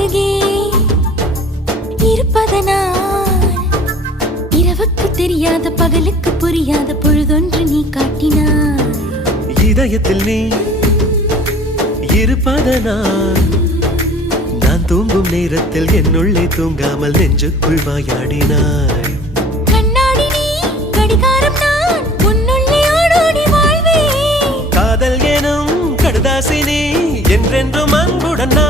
அருகே இருப்பதனால் இரவுக்கு தெரியாத பகலுக்கு புரியாத பொழுதொன்று நீ காட்டினாய். இதயத்தில் நீ இருப்பதனால் நான் தூங்கும் நேரத்தில் என்னுள்ளே தூங்காமல் நெஞ்சுக்குள் வாயாடினாய். கண்ணாடி நீ கடிகாரம் நான் உன்னுள்ளே ஓடோடி வாழ்வே. காதல் எனும் கடுதாசி நீ என்றென்றும் அன்புடன் நான்